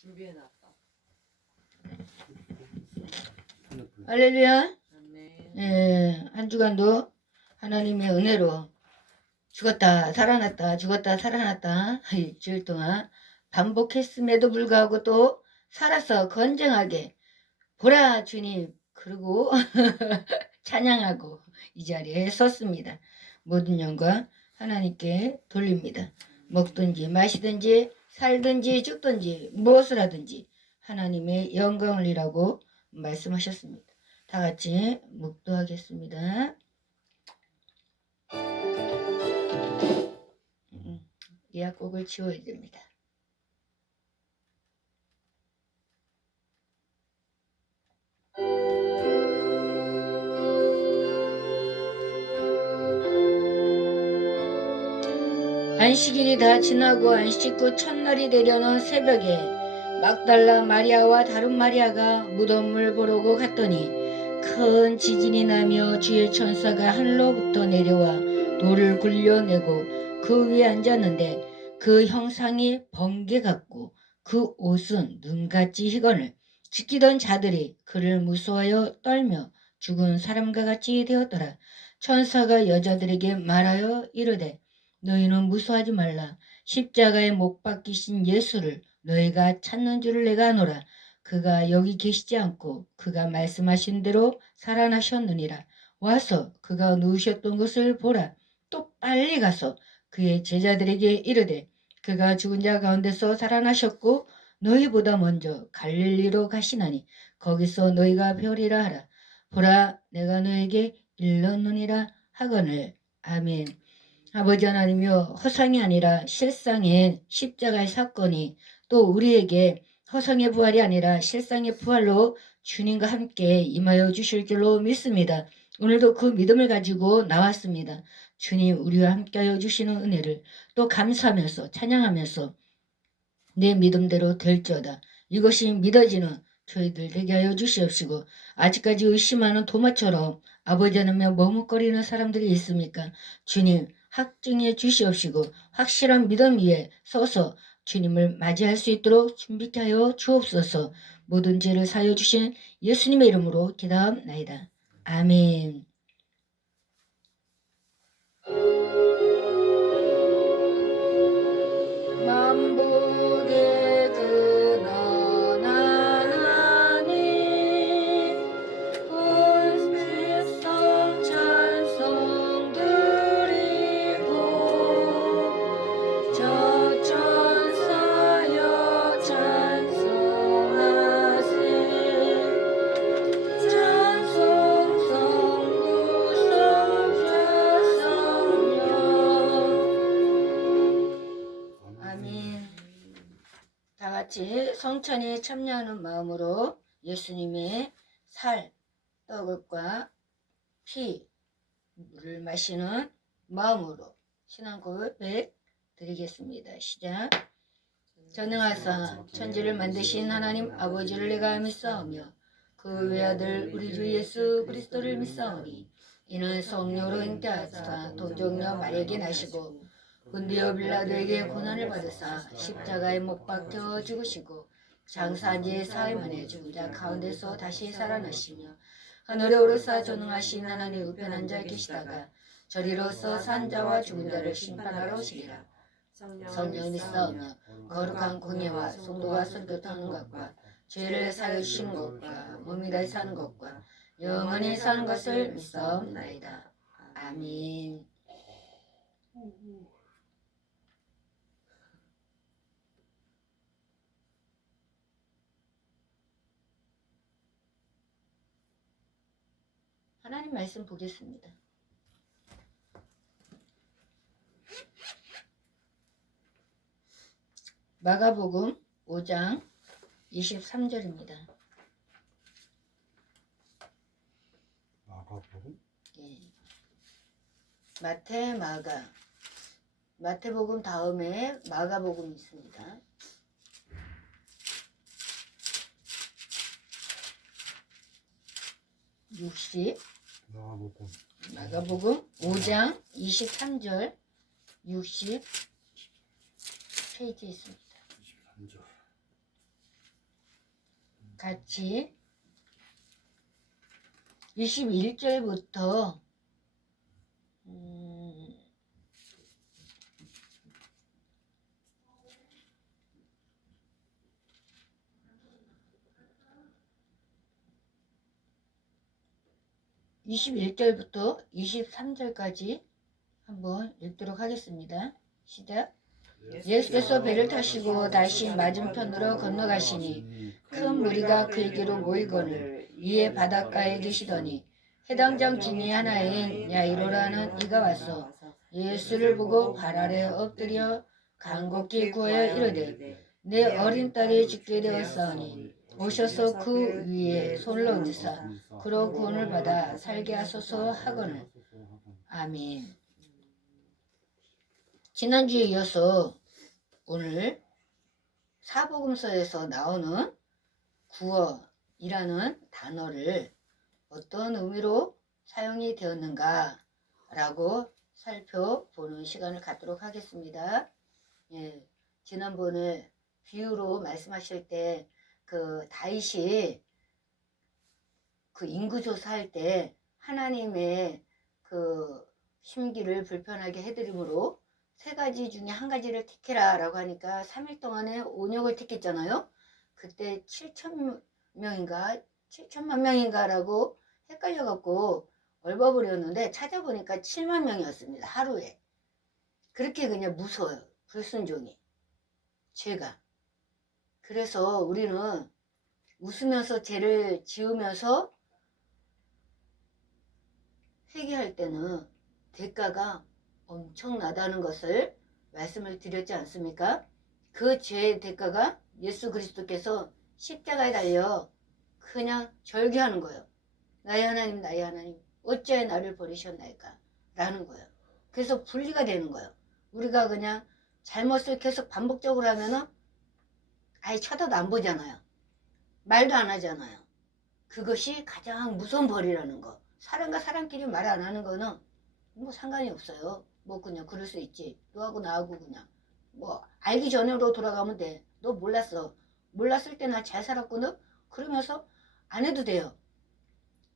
준비해놨다. 할렐루야. 아멘. 예, 한 주간도 하나님의 은혜로 죽었다 살아났다 죽었다 살아났다 일주일 동안 반복했음에도 불구하고 또 살아서 건강하게 보라 주님 그러고 찬양하고 이 자리에 섰습니다. 모든 영광 하나님께 돌립니다. 먹든지 마시든지 살든지 죽든지 무엇을 하든지 하나님의 영광을 이라고 말씀하셨습니다. 다 같이 묵도하겠습니다. 이 약곡을 지워야 됩니다. 안식일이 다 지나고 안식 후 첫날이 되려는 새벽에 막달라 마리아와 다른 마리아가 무덤을 보러 갔더니 큰 지진이 나며 주의 천사가 하늘로부터 내려와 돌을 굴려내고 그 위에 앉았는데 그 형상이 번개 같고 그 옷은 눈같이 희건을 지키던 자들이 그를 무서워하여 떨며 죽은 사람과 같이 되었더라. 천사가 여자들에게 말하여 이르되 너희는 무서워하지 말라. 십자가에 못 박히신 예수를 너희가 찾는 줄을 내가 아노라. 그가 여기 계시지 않고 그가 말씀하신 대로 살아나셨느니라. 와서 그가 누우셨던 곳을 보라. 또 빨리 가서 그의 제자들에게 이르되 그가 죽은 자 가운데서 살아나셨고 너희보다 먼저 갈릴리로 가시나니 거기서 너희가 뵈리라 하라. 보라 내가 너에게 일렀느니라 하거늘. 아멘. 아버지 하나님이여, 허상이 아니라 실상의 십자가의 사건이 또 우리에게 허상의 부활이 아니라 실상의 부활로 주님과 함께 임하여 주실 줄로 믿습니다. 오늘도 그 믿음을 가지고 나왔습니다. 주님 우리와 함께하여 주시는 은혜를 또 감사하면서 찬양하면서 내 믿음대로 될지어다. 이것이 믿어지는 저희들 되게 하여 주시옵시고, 아직까지 의심하는 도마처럼 아버지 하나님에 머뭇거리는 사람들이 있습니까? 주님 확증해 주시옵시고 확실한 믿음 위에 서서 주님을 맞이할 수 있도록 준비케 하여 주옵소서. 모든 죄를 사하여 주신 예수님의 이름으로 기도하옵나이다. 아멘. 만복의 근원 하나님 온실성 찬송 드리고 저 천사여 찬송하세 찬송 성부 성자 성령. 아멘. 다 같이 성찬에 참여하는 마음으로 예수님의 살, 떡과 피, 물을 마시는 마음으로 신앙 고백 드리겠습니다. 시작. 전능하사 천지를 만드신 하나님 아버지를 내가 믿사오며 그 외아들 우리 주 예수 그리스도를 믿사오니 이는 성령으로 잉태하사 동정녀 마리아에게 나시고 본디오 빌라도에게 고난을 받으사 십자가에 못 박혀 죽으시고 장사한 지 사흘 만에 죽은 자 가운데서 다시 살아나시며 하늘에 오르사 전능하신 하나님 우편 앉아 계시다가 저리로서 산 자와 죽은 자를 심판하러 오시리라. 성령을 믿사오며 거룩한 공예와 성도가 설교하는 것과 죄를 사여 주시는 것과 몸이 다시 사는 것과 영원히 사는 것을 믿사옵나이다. 아멘. 하나님 말씀 보겠습니다. 마가복음 5장 23절입니다. 마가복음? 예. 마태, 마가. 마태복음 다음에 마가복음이 있습니다. 마가복음 5장 23절 60 페이지에 있습니다. 23절. 같이 21절부터 21절부터 23절까지 한번 읽도록 하겠습니다. 시작. 예수께서 배를 타시고 다시 맞은편으로 건너가시니 큰 무리가 그에게로 모이거늘 이에 바닷가에 계시더니 해당장 중에 하나인 야이로라는 이가 와서 예수를 보고 발 아래 엎드려 간곡히 구하여 이르되 내 어린 딸이 죽게 되었사오니 오셔서 그 위에 손을 얹으사 그로 구원을 받아 살게 하소서 하거늘. 아멘. 지난주에 이어서 오늘 사복음서에서 나오는 구원이라는 단어를 어떤 의미로 사용이 되었는가 라고 살펴보는 시간을 갖도록 하겠습니다. 예, 지난번에 비유로 말씀하실 때 그 다윗이 그 인구조사할 때 하나님의 그 심기를 불편하게 해드림으로 세 가지 중에 한 가지를 택해라 라고 하니까 3일 동안에 온역을 택했잖아요. 그때 7천명인가 7천만 명인가 라고 헷갈려 갖고 얼버무렸는데 찾아보니까 7만 명이었습니다. 하루에. 그렇게 그냥 무서워요. 불순종이. 죄가. 그래서 우리는 웃으면서 죄를 지으면서 회개할 때는 대가가 엄청나다는 것을 말씀을 드렸지 않습니까? 그 죄의 대가가 예수 그리스도께서 십자가에 달려 그냥 절규하는 거예요. 나의 하나님 나의 하나님 어찌하여 나를 버리셨나이까 라는 거예요. 그래서 분리가 되는 거예요. 우리가 그냥 잘못을 계속 반복적으로 하면은 아예 쳐다도 안 보잖아요. 말도 안 하잖아요. 그것이 가장 무서운 벌이라는 거. 사람과 사람끼리 말 안 하는 거는 뭐 상관이 없어요. 뭐 그냥 그럴 수 있지. 너하고 나하고 그냥 뭐 알기 전으로 돌아가면 돼. 너 몰랐어. 몰랐을 때 나 잘 살았구나. 그러면서 안 해도 돼요.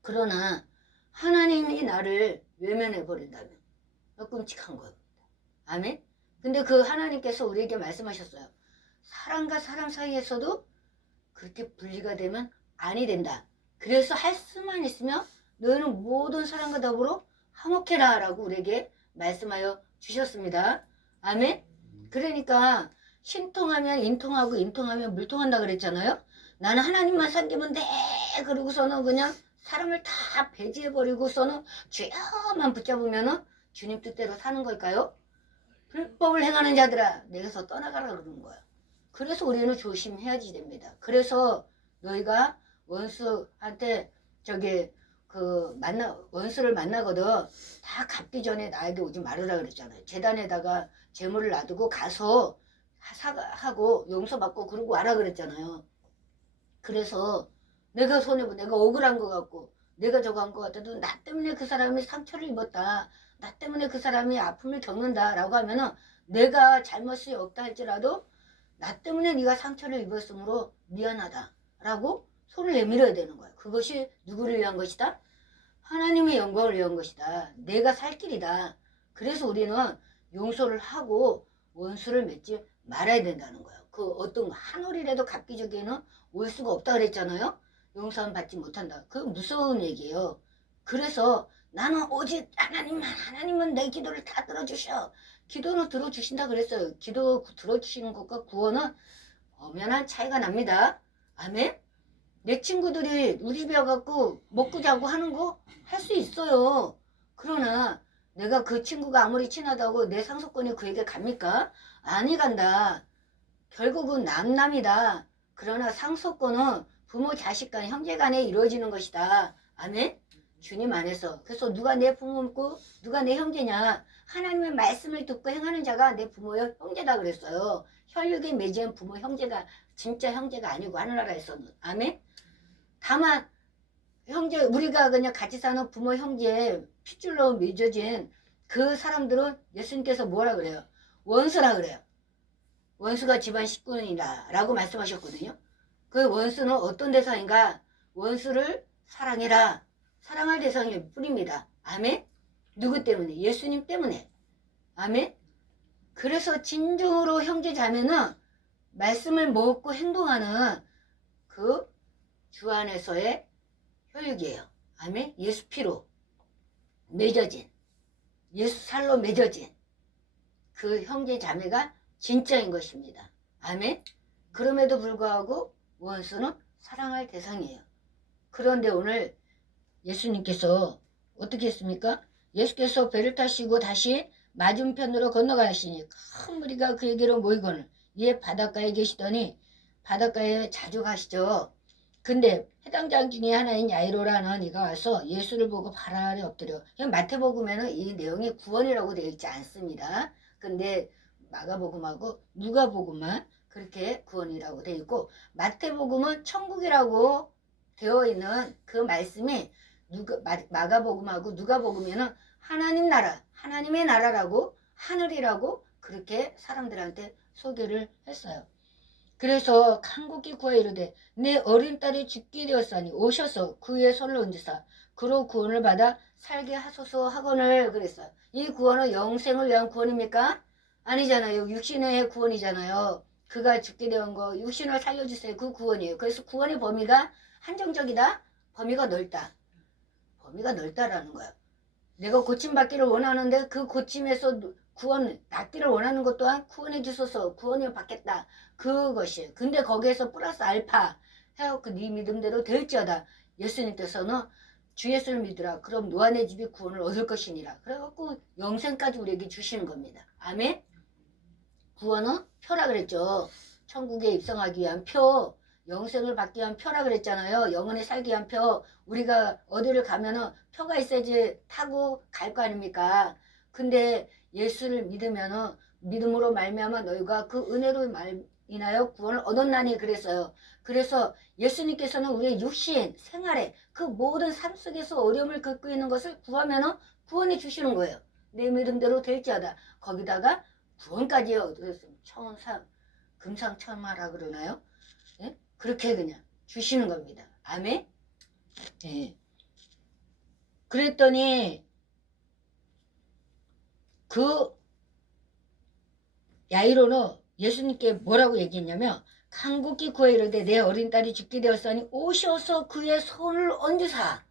그러나 하나님이 나를 외면해 버린다면 끔찍한 거예요. 아멘. 근데 그 하나님께서 우리에게 말씀하셨어요. 사람과 사람 사이에서도 그렇게 분리가 되면 아니 된다. 그래서 할 수만 있으면 너희는 모든 사람과 더불어 화목해라 라고 우리에게 말씀하여 주셨습니다. 아멘. 그러니까 신통하면 인통하고 인통하면 물통한다 그랬잖아요. 나는 하나님만 섬기면 돼. 그러고서는 그냥 사람을 다 배제해버리고서는 주여만 붙잡으면 주님 뜻대로 사는 걸까요? 불법을 행하는 자들아 내게서 떠나가라 그러는 거예요. 그래서 우리는 조심해야지 됩니다. 그래서 너희가 원수한테 원수를 만나거든 다 갚기 전에 나에게 오지 말으라 그랬잖아요. 제단에다가 재물을 놔두고 가서 사과하고 용서받고 그러고 와라 그랬잖아요. 그래서 내가 손해보고 내가 억울한 것 같고 내가 저거 한 것 같아도 나 때문에 그 사람이 상처를 입었다. 나 때문에 그 사람이 아픔을 겪는다 라고 하면은 내가 잘못이 없다 할지라도 나 때문에 네가 상처를 입었으므로 미안하다 라고 손을 내밀어야 되는 거야. 그것이 누구를 위한 것이다? 하나님의 영광을 위한 것이다. 내가 살 길이다. 그래서 우리는 용서를 하고 원수를 맺지 말아야 된다는 거예요. 그 어떤 한 올이라도 갚기 전에는 올 수가 없다 그랬잖아요. 용서는 받지 못한다. 그 무서운 얘기예요. 그래서 나는 오직 하나님은 내 기도를 다 들어주셔. 기도는 들어주신다 그랬어요. 기도 들어주시는 것과 구원은 엄연한 차이가 납니다. 아멘. 내 친구들이 우리 집에 와갖고 먹고 자고 하는 거 할 수 있어요. 그러나 내가 그 친구가 아무리 친하다고 내 상속권이 그에게 갑니까? 아니 간다. 결국은 남남이다. 그러나 상속권은 부모 자식 간 형제 간에 이루어지는 것이다. 아멘. 주님 안에서. 그래서 누가 내 부모고 누가 내 형제냐. 하나님의 말씀을 듣고 행하는 자가 내 부모여 형제다 그랬어요. 혈육에 맺은 부모 형제가 진짜 형제가 아니고 하늘나라에서는. 아멘. 다만 형제 우리가 그냥 같이 사는 부모 형제 핏줄로 맺어진 그 사람들은 예수님께서 뭐라 그래요? 원수라 그래요. 원수가 집안 식구이다 라고 말씀하셨거든요. 그 원수는 어떤 대상인가? 원수를 사랑해라. 사랑할 대상일 뿐입니다. 아멘? 누구 때문에? 예수님 때문에. 아멘? 그래서 진정으로 형제 자매는 말씀을 먹고 행동하는 그 주 안에서의 혈육이에요. 아멘? 예수 피로 맺어진, 예수 살로 맺어진 그 형제 자매가 진짜인 것입니다. 아멘? 그럼에도 불구하고 원수는 사랑할 대상이에요. 그런데 오늘 예수님께서 어떻게 했습니까? 예수께서 배를 타시고 다시 맞은편으로 건너가시니 큰 무리가 그에게로 모이거늘 이에 바닷가에 계시더니 바닷가에 자주 가시죠. 근데 해당장 중에 하나인 야이로라는 이가 와서 예수를 보고 발 아래 엎드려. 마태복음에는 이 내용이 구원이라고 되어 있지 않습니다. 근데 마가복음하고 누가복음만 그렇게 구원이라고 되어 있고, 마태복음은 천국이라고 되어 있는 그 말씀이 마가복음하고 누가복음에는 하나님 나라, 하나님의 나라라고, 하늘이라고 그렇게 사람들한테 소개를 했어요. 그래서 간곡히 구하여 이르되 내 어린 딸이 죽게 되었사니 오셔서 그의 손을 얹으사 그로 구원을 받아 살게 하소서 하거늘 그랬어요. 이 구원은 영생을 위한 구원입니까? 아니잖아요. 육신의 구원이잖아요. 그가 죽게 된 거 육신을 살려주세요. 그 구원이에요. 그래서 구원의 범위가 한정적이다? 범위가 넓다. 범위가 넓다라는 거예요. 내가 고침받기를 원하는데 그 고침에서 구원, 낫기를 원하는 것 또한 구원해 주소서, 구원을 받겠다. 그것이에요. 근데 거기에서 플러스 알파 해갖고 네 믿음대로 될지어다. 예수님께서는 주 예수를 믿으라. 그럼 너와 내 집이 구원을 얻을 것이니라. 그래갖고 영생까지 우리에게 주시는 겁니다. 아멘? 구원은 표라 그랬죠. 천국에 입성하기 위한 표, 영생을 받기 위한 표라 그랬잖아요. 영원히 살기 위한 표. 우리가 어디를 가면은 표가 있어야지 타고 갈 거 아닙니까? 근데 예수를 믿으면은 믿음으로 말미암아 너희가 그 은혜로 인하여 구원을 얻었나니 그랬어요. 그래서 예수님께서는 우리의 육신 생활에 그 모든 삶 속에서 어려움을 겪고 있는 것을 구하면은 구원해 주시는 거예요. 내 믿음대로 될지어다. 거기다가 구원까지 얻었으면 천상 금상첨화라 그러나요? 예? 그렇게 그냥 주시는 겁니다. 아멘? 예. 그랬더니 그 야이로는 예수님께 뭐라고 얘기했냐면 간곡히 구하여 이르되 내 어린 딸이 죽게 되었으니 오셔서 그의 손을 얹으사.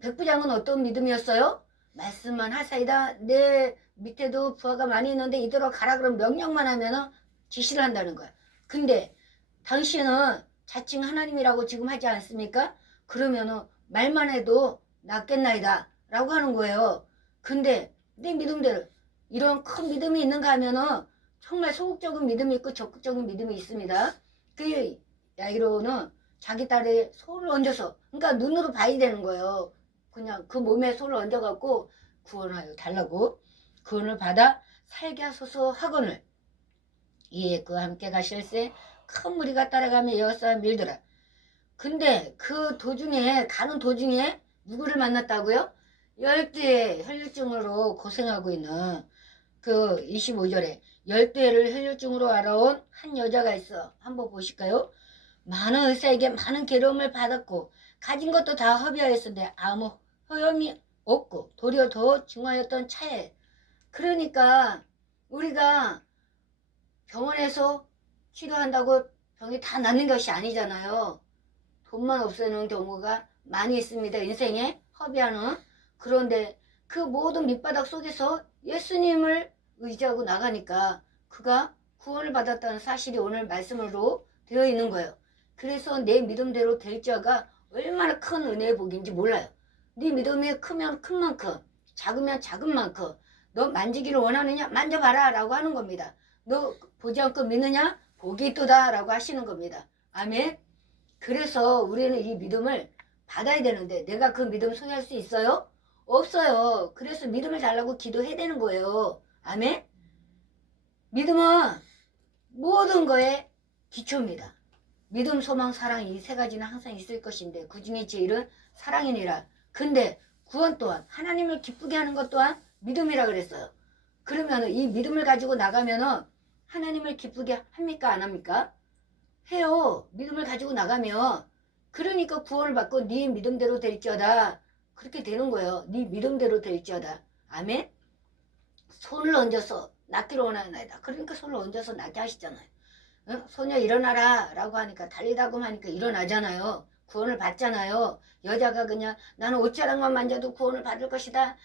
백부장은 어떤 믿음이었어요? 말씀만 하사이다. 내 밑에도 부하가 많이 있는데 이대로 가라 그럼 명령만 하면은 지시를 한다는 거야. 근데 당신은 자칭 하나님이라고 지금 하지 않습니까? 그러면은 말만 해도 낫겠나이다 라고 하는 거예요. 근데 내 믿음대로 이런 큰 믿음이 있는가 하면은 정말 소극적인 믿음이 있고 적극적인 믿음이 있습니다. 그 야이로는 자기 딸의 손을 얹어서, 그러니까 눈으로 봐야 되는 거예요. 그냥 그 몸에 손을 얹어갖고 구원하여 달라고, 구원을 받아 살게 하소서 하거늘 이에 그와 함께 가실새 큰 무리가 따라가며 여호사와 밀더라. 근데 그 도중에 가는 도중에 누구를 만났다고요? 12의 혈류증으로 고생하고 있는 그 25절에 12회를 혈류증으로 알아온 한 여자가 있어. 한번 보실까요? 많은 의사에게 많은 괴로움을 받았고 가진 것도 다 허비하였는데 아무 허염이 없고 도리어 더 중하였던 차에, 그러니까 우리가 병원에서 치료한다고 병이 다 낫는 것이 아니잖아요. 돈만 없애는 경우가 많이 있습니다. 인생에 허비하는. 그런데 그 모든 밑바닥 속에서 예수님을 의지하고 나가니까 그가 구원을 받았다는 사실이 오늘 말씀으로 되어 있는 거예요. 그래서 내 믿음대로 될지어가 얼마나 큰 은혜의 복인지 몰라요. 네 믿음이 크면 큰 만큼, 작으면 작은 만큼 너 만지기를 원하느냐? 만져봐라 라고 하는 겁니다. 너 보지 않고 믿느냐? 복이 있도다 라고 하시는 겁니다. 아멘. 그래서 우리는 이 믿음을 받아야 되는데 내가 그 믿음 소유할 수 있어요? 없어요. 그래서 믿음을 달라고 기도해야 되는 거예요. 아멘. 믿음은 모든 거에 기초입니다. 믿음, 소망, 사랑 이 세 가지는 항상 있을 것인데 그 중에 제일은 사랑이니라. 근데 구원 또한 하나님을 기쁘게 하는 것 또한 믿음이라 그랬어요. 그러면 이 믿음을 가지고 나가면은 하나님을 기쁘게 합니까 안 합니까? 해요. 믿음을 가지고 나가면. 그러니까 구원을 받고 네 믿음대로 될지어다. 그렇게 되는 거예요. 네 믿음대로 될지어다. 아멘. 손을 얹어서 낫기를 원하나이다. 그러니까 손을 얹어서 낫게 하시잖아요. 응? 소녀 일어나라 라고 하니까 달리다고 하니까 일어나잖아요. 구원을 받잖아요. 여자가 그냥 나는 옷자락만 만져도 구원을 받을 것이다.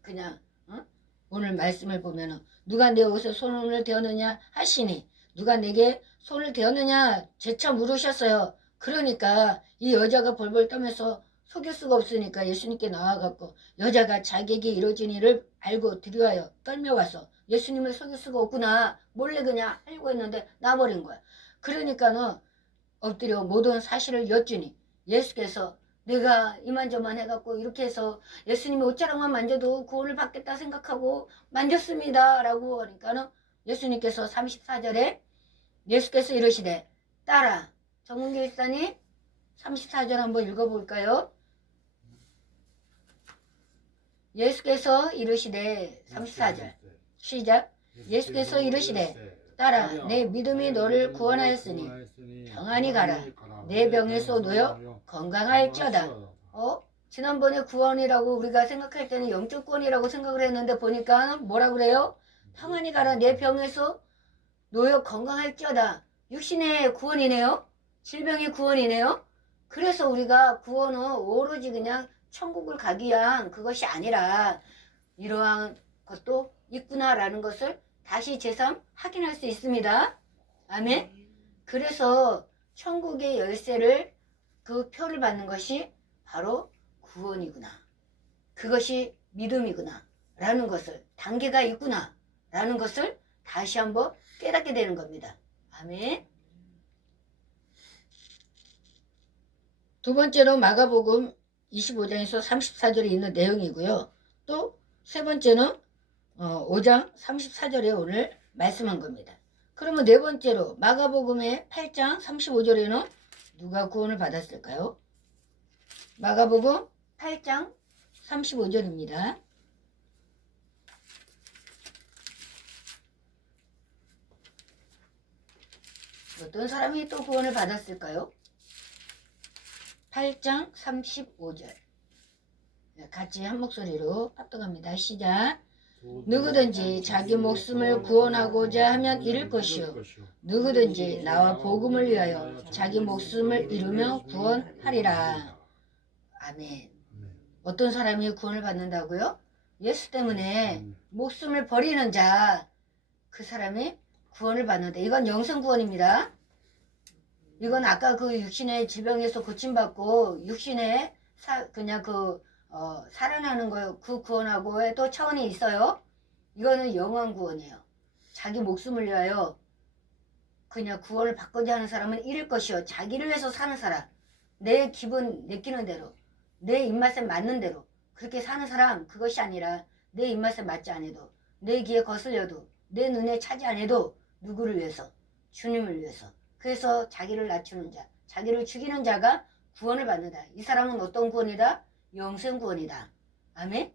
그냥 응? 오늘 말씀을 보면은 누가 내 옷에 손을 대었느냐 하시니 누가 내게 손을 대었느냐 재차 물으셨어요. 그러니까 이 여자가 벌벌 떨면서 속일 수가 없으니까 예수님께 나와갖고 여자가 자기에게 이루어진 일을 알고 두려워하여 떨며 와서 예수님을 속일 수가 없구나 몰래 그냥 하려고 했는데 나버린 거야. 그러니까는 엎드려 모든 사실을 여쭈니 예수께서 내가 이만저만 해갖고 이렇게 해서 예수님이 옷자락만 만져도 구원을 받겠다 생각하고 만졌습니다 라고 하니까는 예수님께서 34절에 예수께서 이러시되 따라 정문교 일사님 34절 한번 읽어볼까요? 예수께서 이르시되 34절 시작. 예수께서 이르시되 따라 내 믿음이 너를 구원하였으니 평안히 가라. 내 병에서 놓여 건강할지어다. 지난번에 구원이라고 우리가 생각할 때는 영적 구원이라고 생각을 했는데 보니까 뭐라 그래요? 평안히 가라. 내 병에서 놓여 건강할지어다. 육신의 구원이네요. 질병의 구원이네요. 그래서 우리가 구원은 오로지 그냥 천국을 가기 위한 그것이 아니라 이러한 것도 있구나라는 것을 다시 제3 확인할 수 있습니다. 아멘. 그래서 천국의 열쇠를 그 표를 받는 것이 바로 구원이구나. 그것이 믿음이구나. 라는 것을 단계가 있구나. 라는 것을 다시 한번 깨닫게 되는 겁니다. 아멘. 두 번째로 마가복음 25장에서 34절에 있는 내용이고요. 또 세 번째는 5장 34절에 오늘 말씀한 겁니다. 그러면 네 번째로 마가복음의 8장 35절에는 누가 구원을 받았을까요? 마가복음 8장 35절입니다. 어떤 사람이 또 구원을 받았을까요? 8장 35절 같이 한 목소리로 합독합니다. 시작. 누구든지 자기 목숨을 구원하고자 하면 잃을 것이요 누구든지 나와 복음을 위하여 자기 목숨을 잃으며 구원하리라. 아멘. 어떤 사람이 구원을 받는다고요? 예수 때문에 목숨을 버리는 자, 그 사람이 구원을 받는다. 이건 영성 구원입니다. 이건 아까 그 육신의 질병에서 고침받고 육신의 그냥 살아나는 거요. 그 구원하고의 또 차원이 있어요. 이거는 영원 구원이에요. 자기 목숨을 위하여 그냥 구원을 받고자 하는 사람은 잃을 것이요. 자기를 위해서 사는 사람. 내 기분 느끼는 대로. 내 입맛에 맞는 대로. 그렇게 사는 사람 그것이 아니라 내 입맛에 맞지 않아도 내 귀에 거슬려도 내 눈에 차지 않아도 누구를 위해서? 주님을 위해서. 그래서 자기를 낮추는 자, 자기를 죽이는 자가 구원을 받는다. 이 사람은 어떤 구원이다? 영생 구원이다. 아멘?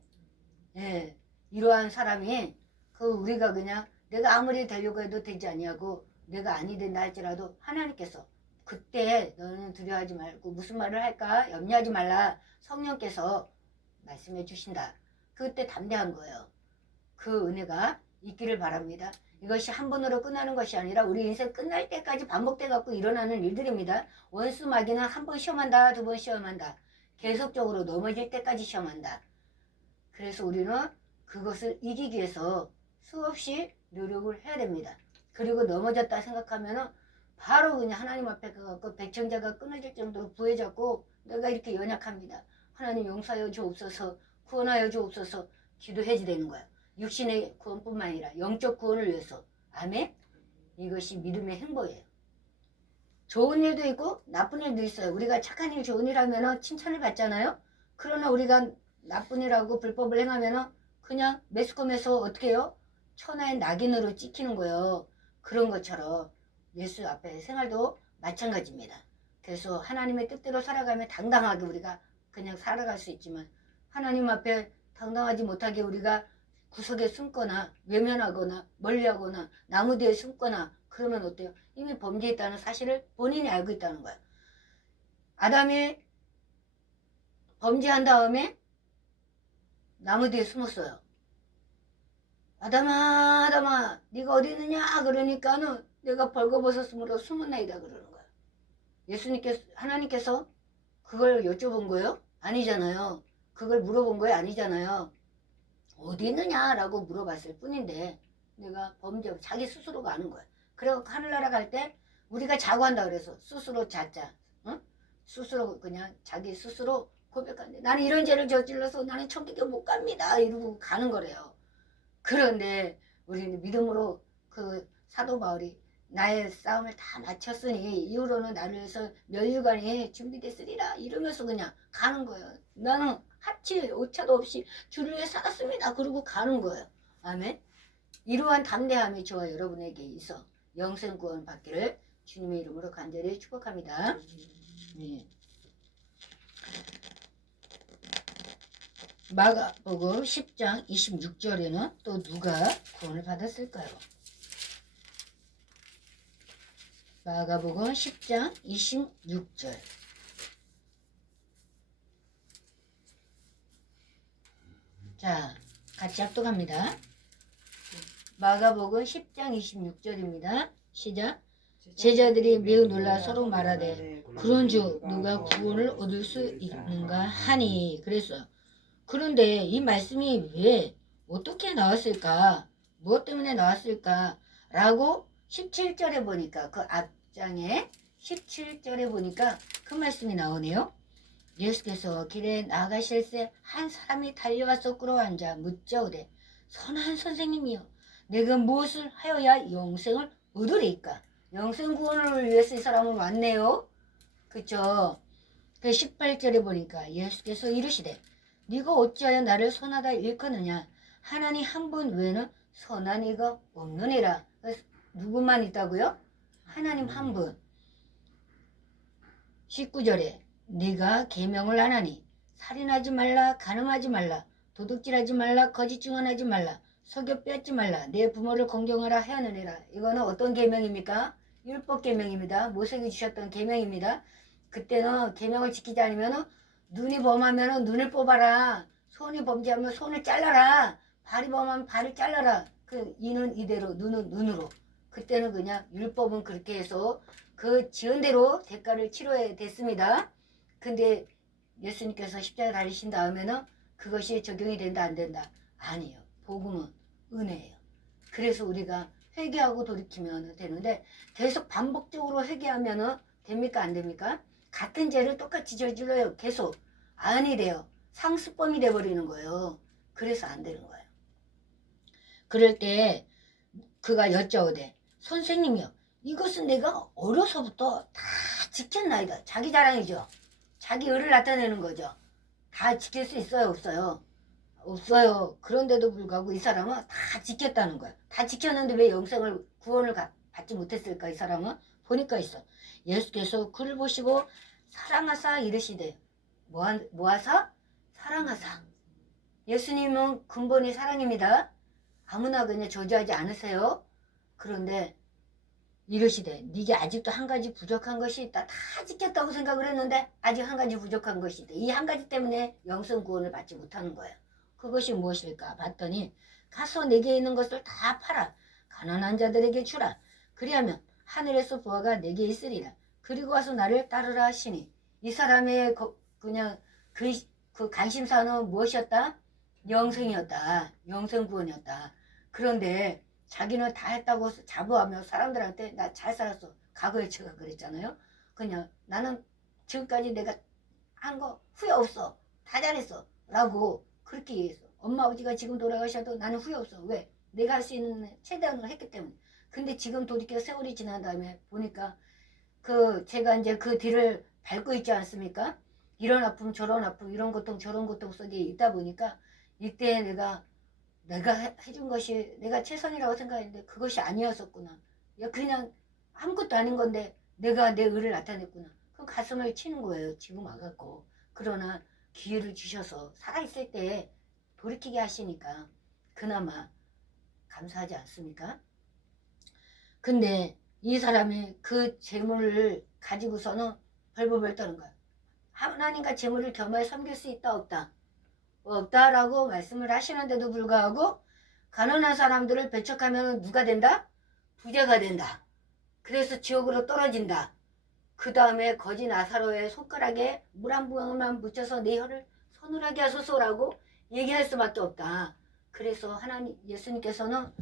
예. 이러한 사람이 우리가 그냥 내가 아무리 되려고 해도 되지 아니하고 내가 아니 된다 할지라도 하나님께서 그때 너는 두려워하지 말고 무슨 말을 할까 염려하지 말라 성령께서 말씀해 주신다. 그때 담대한 거예요. 그 은혜가 있기를 바랍니다. 이것이 한 번으로 끝나는 것이 아니라 우리 인생 끝날 때까지 반복돼 갖고 일어나는 일들입니다. 원수 마귀는 한 번 시험한다, 두 번 시험한다. 계속적으로 넘어질 때까지 시험한다. 그래서 우리는 그것을 이기기 위해서 수없이 노력을 해야 됩니다. 그리고 넘어졌다 생각하면은 바로 그냥 하나님 앞에 가갖고 백청자가 끊어질 정도로 부해졌고 내가 이렇게 연약합니다. 하나님 용서하여 주옵소서, 구원하여 주옵소서 기도해야 되는 거야. 육신의 구원뿐만 아니라 영적 구원을 위해서. 아멘. 이것이 믿음의 행보예요. 좋은 일도 있고 나쁜 일도 있어요. 우리가 착한 일 좋은 일 하면 칭찬을 받잖아요. 그러나 우리가 나쁜 일하고 불법을 행하면 그냥 매스컴에서 어떻게 해요? 천하의 낙인으로 찍히는 거예요. 그런 것처럼 예수 앞에 생활도 마찬가지입니다. 그래서 하나님의 뜻대로 살아가면 당당하게 우리가 그냥 살아갈 수 있지만 하나님 앞에 당당하지 못하게 우리가 구석에 숨거나 외면하거나 멀리하거나 나무 뒤에 숨거나 그러면 어때요? 이미 범죄했다는 사실을 본인이 알고 있다는 거야. 아담이 범죄한 다음에 나무 뒤에 숨었어요. 아담아, 아담아, 네가 어디 있느냐? 그러니까는 내가 벌거벗었으므로 숨었나이다 그러는 거야. 예수님께서, 하나님께서 그걸 여쭤본 거예요? 아니잖아요. 그걸 물어본 거예요? 아니잖아요. 어디 있느냐라고 물어봤을 뿐인데 내가 자기 스스로가 아는 거야. 그래서 하늘나라 갈 때 우리가 자고 한다 그래서 스스로 자자. 응? 스스로 그냥 자기 스스로 고백하는데 나는 이런 죄를 저질러서 나는 천국에 못 갑니다. 이러고 가는 거래요. 그런데 우리는 믿음으로 그 사도 바울이 나의 싸움을 다 마쳤으니 이후로는 나를 위해서 면류관이 준비됐으리라 이러면서 그냥 가는 거예요. 나는 하치 오차도 없이 주를 위해 살았습니다. 그러고 가는 거예요. 아멘. 이러한 담대함이 저와 여러분에게 있어 영생 구원 받기를 주님의 이름으로 간절히 축복합니다. 네. 마가복음 10장 26절에는 또 누가 구원을 받았을까요? 마가복음 10장 26절. 자, 같이 합독합니다. 마가복음 10장 26절입니다. 시작. 제자들이 매우 놀라 서로 말하되 그런즉 누가 구원을 얻을 수 있는가 하니 그랬어요. 그런데 이 말씀이 왜 어떻게 나왔을까? 무엇 때문에 나왔을까? 라고 17절에 보니까 그 앞장에 17절에 보니까 그 말씀이 나오네요. 예수께서 길에 나가실새 한 사람이 달려와서 끌어앉아 묻자오되 선한 선생님이여 내가 무엇을 하여야 영생을 얻으리까? 영생 구원을 위해서 이 사람은 왔네요. 그쵸? 그 18절에 보니까 예수께서 이르시되 네가 어찌하여 나를 선하다 일컫느냐? 하나님 한 분 외에는 선한 이가 없느니라. 누구만 있다고요? 하나님 한 분. 19절에 네가 계명을 안 하니 살인하지 말라, 간음하지 말라, 도둑질하지 말라, 거짓 증언하지 말라, 속여 빼앗지 말라, 내 부모를 공경하라 하였느니라. 이거는 어떤 계명입니까? 율법 계명입니다. 모세에게 주셨던 계명입니다. 그때는 계명을 지키지 않으면 눈이 범하면 눈을 뽑아라, 손이 범죄하면 손을 잘라라, 발이 범하면 발을 잘라라. 그 이는 이대로, 눈은 눈으로. 그때는 그냥 율법은 그렇게 해서 그 지은 대로 대가를 치러야 됐습니다. 근데 예수님께서 십자가에 달리신 다음에는 그것이 적용이 된다 안 된다? 아니에요. 복음은 은혜예요. 그래서 우리가 회개하고 돌이키면 되는데 계속 반복적으로 회개하면 됩니까 안 됩니까? 같은 죄를 똑같이 저질러요. 계속. 아니 돼요. 상습범이 돼버리는 거예요. 그래서 안 되는 거예요. 그럴 때 그가 여쭤오되 선생님이요 이것은 내가 어려서부터 다 지켰나이다. 자기 자랑이죠. 자기 의를 나타내는 거죠. 다 지킬 수 있어요 없어요? 없어요. 그런데도 불구하고 이 사람은 다 지켰다는 거야. 다 지켰는데 왜 영생을 구원을 받지 못했을까 이 사람은? 보니까 있어. 예수께서 그를 보시고 사랑하사 이르시되 뭐하사? 사랑하사. 예수님은 근본이 사랑입니다. 아무나 그냥 저주하지 않으세요. 그런데 이르시되 네게 아직도 한 가지 부족한 것이 있다. 다 지켰다고 생각을 했는데 아직 한 가지 부족한 것이 있다. 이 한 가지 때문에 영생 구원을 받지 못하는 거예요. 그것이 무엇일까 봤더니 가서 내게 있는 것을 다 팔아 가난한 자들에게 주라. 그리하면 하늘에서 부하가 내게 있으리라. 그리고 와서 나를 따르라 하시니 이 사람의 그냥 그 관심사는 무엇이었다? 영생이었다. 영생 구원이었다. 그런데 자기는 다 했다고 자부하며 사람들한테 나 잘 살았어. 과거에 제가 그랬잖아요. 그냥 나는 지금까지 내가 한 거 후회 없어. 다 잘했어. 라고 그렇게 얘기했어. 엄마 아버지가 지금 돌아가셔도 나는 후회 없어. 왜? 내가 할 수 있는 최대한으로 했기 때문에. 근데 지금 돌이켜 세월이 지난 다음에 보니까 제가 이제 그 뒤를 밟고 있지 않습니까? 이런 아픔 저런 아픔 이런 고통 저런 고통 속에 있다 보니까 이때 내가 해준 것이 내가 최선이라고 생각했는데 그것이 아니었었구나. 그냥 아무것도 아닌 건데 내가 내 의를 나타냈구나. 그 가슴을 치는 거예요. 지금 와갖고. 그러나 기회를 주셔서 살아있을 때 돌이키게 하시니까 그나마 감사하지 않습니까? 근데 이 사람이 그 재물을 가지고서는 벌벌벌 떠는 거야. 하나님과 재물을 겸하여 섬길 수 있다 없다? 없다라고 말씀을 하시는데도 불구하고 가난한 사람들을 배척하면 누가 된다? 부자가 된다. 그래서 지옥으로 떨어진다. 그 다음에 거지 나사로의 손가락에 물 한 방울만 묻혀서 내 혀를 서늘하게 하소서라고 얘기할 수밖에 없다. 그래서 하나님 예수님께서는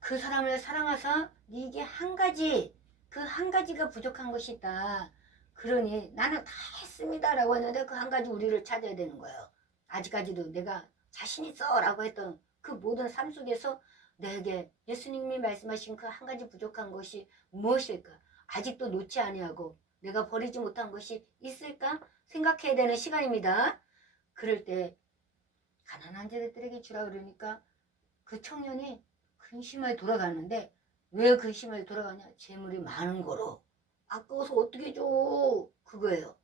그 사람을 사랑하사 네게 한 가지, 그 한 가지가 부족한 것이 있다. 그러니 나는 다 했습니다 라고 했는데 그 한 가지 우리를 찾아야 되는 거예요. 아직까지도 내가 자신 있어 라고 했던 그 모든 삶 속에서 내게 예수님이 말씀하신 그 한 가지 부족한 것이 무엇일까? 아직도 놓지 아니하고 내가 버리지 못한 것이 있을까? 생각해야 되는 시간입니다. 그럴 때 가난한 자들에게 주라 그러니까 그 청년이 근심하게 돌아가는데 왜 근심하게 돌아가냐? 재물이 많은 거로. 아까워서 어떻게 줘? 그거예요.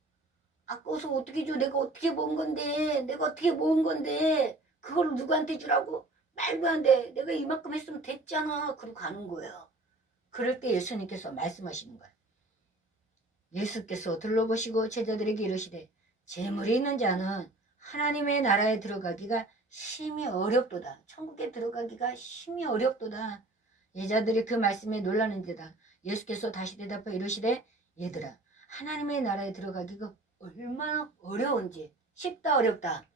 아까워서 어떻게 줘? 내가 어떻게 모은 건데? 내가 어떻게 모은 건데? 그걸 누구한테 주라고? 말도 안 돼. 내가 이만큼 했으면 됐잖아. 그러고 가는 거예요. 그럴 때 예수님께서 말씀하시는 거예요. 예수께서 둘러보시고 제자들에게 이르시되 재물이 있는 자는 하나님의 나라에 들어가기가 심히 어렵도다. 천국에 들어가기가 심히 어렵도다. 제자들이 그 말씀에 놀라는데다 예수께서 다시 대답하여 이르시되 얘들아 하나님의 나라에 들어가기가 얼마나 어려운지. 쉽다 어렵다?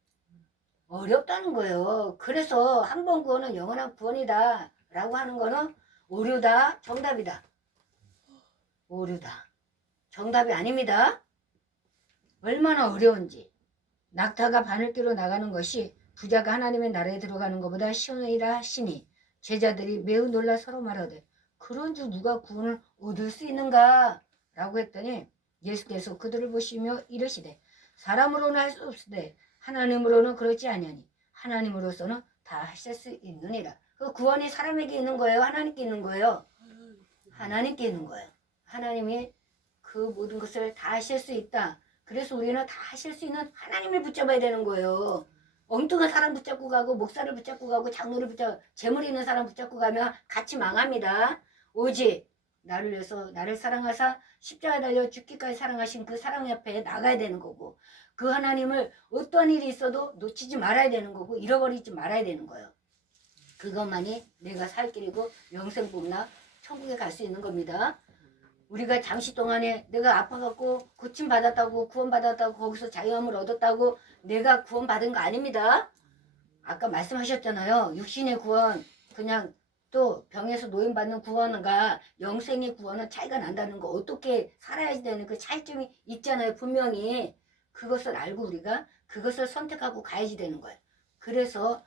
어렵다는 거예요. 그래서 한 번 구원은 영원한 구원이다 라고 하는 거는 오류다 정답이다. 오류다 정답이 아닙니다. 얼마나 어려운지. 낙타가 바늘길로 나가는 것이 부자가 하나님의 나라에 들어가는 것보다 쉬우니라 하시니 제자들이 매우 놀라 서로 말하되 그런 줄 누가 구원을 얻을 수 있는가? 라고 했더니 예수께서 그들을 보시며 이르시되 사람으로는 할 수 없으되 하나님으로는 그렇지 아니하니 하나님으로서는 다 하실 수 있느니라. 그 구원이 사람에게 있는 거예요? 하나님께 있는 거예요? 하나님께 있는 거예요. 하나님이 그 모든 것을 다 하실 수 있다. 그래서 우리는 다 하실 수 있는 하나님을 붙잡아야 되는 거예요. 엉뚱한 사람 붙잡고 가고 목사를 붙잡고 가고 장로를 붙잡고 재물 있는 사람 붙잡고 가면 같이 망합니다. 오직 나를 위해서 나를 사랑하사 십자가 달려 죽기까지 사랑하신 그 사랑 옆에 나가야 되는 거고 그 하나님을 어떤 일이 있어도 놓치지 말아야 되는 거고 잃어버리지 말아야 되는 거예요. 그것만이 내가 살 길이고 영생 복나 천국에 갈 수 있는 겁니다. 우리가 잠시 동안에 내가 아파갖고 고침받았다고 구원받았다고 거기서 자유함을 얻었다고 내가 구원받은 거 아닙니다. 아까 말씀하셨잖아요. 육신의 구원 그냥 또 병에서 노인받는 구원과 영생의 구원은 차이가 난다는 거 어떻게 살아야 되는 그 차이점이 있잖아요. 분명히 그것을 알고 우리가 그것을 선택하고 가야지 되는 거예요. 그래서